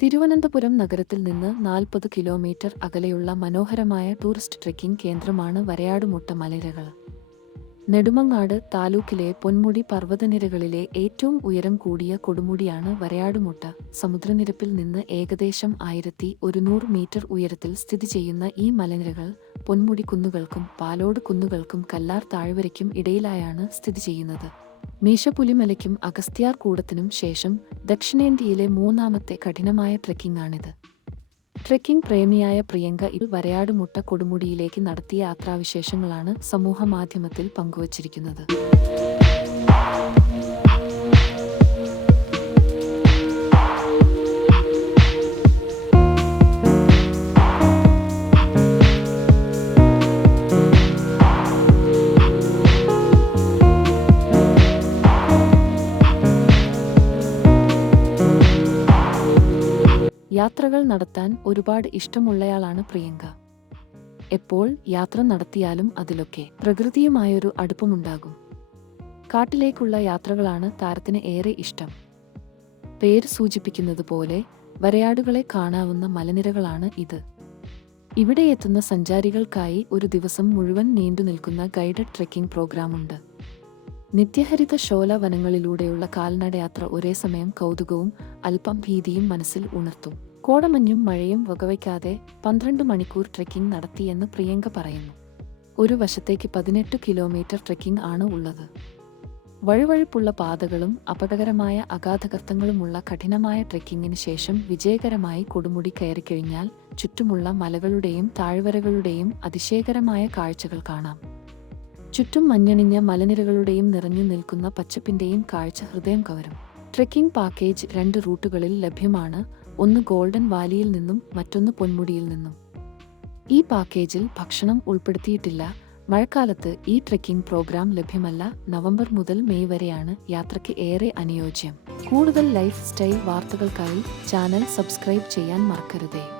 തിരുവനന്തപുരം നഗരത്തിൽ നിന്ന് നാൽപ്പത് കിലോമീറ്റർ അകലെയുള്ള മനോഹരമായ ടൂറിസ്റ്റ് ട്രെക്കിംഗ് കേന്ദ്രമാണ് വരയാടുമുട്ട മലനിരകൾ നെടുമങ്ങാട് താലൂക്കിലെ പൊന്മുടി പർവതനിരകളിലെ ഏറ്റവും ഉയരം കൂടിയ കൊടുമുടിയാണ് വരയാടുമുട്ട. സമുദ്രനിരപ്പിൽ നിന്ന് ഏകദേശം ആയിരത്തി ഒരുന്നൂറ് മീറ്റർ ഉയരത്തിൽ സ്ഥിതി ചെയ്യുന്ന ഈ മലനിരകൾ പൊന്മുടി കുന്നുകൾക്കും പാലോട് കുന്നുകൾക്കും കല്ലാർ താഴ്വരയ്ക്കും ഇടയിലായാണ് സ്ഥിതി ചെയ്യുന്നത്. മീശപ്പുലിമലയ്ക്കും അഗസ്ത്യാർ കൂടത്തിനും ശേഷം ദക്ഷിണേന്ത്യയിലെ മൂന്നാമത്തെ കഠിനമായ ട്രെക്കിംഗാണിത് ട്രെക്കിംഗ് പ്രേമിയായ പ്രിയങ്ക ഇത് വരയാടുമുട്ട കൊടുമുടിയിലേക്ക് നടത്തിയ യാത്രാവിശേഷങ്ങളാണ് സമൂഹമാധ്യമത്തിൽ പങ്കുവച്ചിരിക്കുന്നത്. യാത്രകൾ നടത്താൻ ഒരുപാട് ഇഷ്ടമുള്ളയാളാണ് പ്രിയങ്ക. എപ്പോൾ യാത്ര നടത്തിയാലും അതിലൊക്കെ പ്രകൃതിയുമായൊരു അടുപ്പമുണ്ടാകും. കാട്ടിലേക്കുള്ള യാത്രകളാണ് താരത്തിന് ഏറെ ഇഷ്ടം. പേര് സൂചിപ്പിക്കുന്നത് പോലെ വരയാടുകളെ കാണാവുന്ന മലനിരകളാണ് ഇത്. ഇവിടെ എത്തുന്ന സഞ്ചാരികൾക്കായി ഒരു ദിവസം മുഴുവൻ നീണ്ടു നിൽക്കുന്ന ഗൈഡഡ് ട്രെക്കിംഗ് പ്രോഗ്രാമുണ്ട്. നിത്യഹരിത ശോല വനങ്ങളിലൂടെയുള്ള കാൽനടയാത്ര ഒരേ സമയം കൗതുകവും അല്പം ഭീതിയും മനസ്സിൽ ഉണർത്തും. കോടമഞ്ഞും മഴയും വകവയ്ക്കാതെ പന്ത്രണ്ട് മണിക്കൂർ ട്രെക്കിംഗ് നടത്തിയെന്ന് പ്രിയങ്ക പറയുന്നു. ഒരു വശത്തേക്ക് പതിനെട്ട് കിലോമീറ്റർ ട്രെക്കിംഗ് ആണ് ഉള്ളത്. വഴുവഴുപ്പുള്ള പാതകളും അപകടകരമായ അഗാധകർത്തങ്ങളുമുള്ള കഠിനമായ ട്രെക്കിങ്ങിന് ശേഷം വിജയകരമായി കൊടുമുടി കയറിക്കഴിഞ്ഞാൽ ചുറ്റുമുള്ള മലകളുടെയും താഴ്വരകളുടെയും അതിശയകരമായ കാഴ്ചകൾ കാണാം. ചുറ്റും മഞ്ഞണിഞ്ഞ മലനിരകളുടെയും നിറഞ്ഞു നിൽക്കുന്ന പച്ചപ്പിന്റെയും കാഴ്ച ഹൃദയം കവരും. ട്രെക്കിംഗ് പാക്കേജ് രണ്ട് റൂട്ടുകളിൽ ലഭ്യമാണ്. ഒന്ന് ഗോൾഡൻ വാലിയിൽ നിന്നും മറ്റൊന്ന് പൊന്മുടിയിൽ നിന്നും. ഈ പാക്കേജിൽ ഭക്ഷണം ഉൾപ്പെടുത്തിയിട്ടില്ല. മഴക്കാലത്ത് ഈ ട്രെക്കിംഗ് പ്രോഗ്രാം ലഭ്യമല്ല. നവംബർ മുതൽ മെയ് വരെയാണ് യാത്രയ്ക്ക് ഏറെ അനുയോജ്യം. കൂടുതൽ ലൈഫ് സ്റ്റൈൽ വാർത്തകൾക്കായി ചാനൽ സബ്സ്ക്രൈബ് ചെയ്യാൻ മറക്കരുതേ.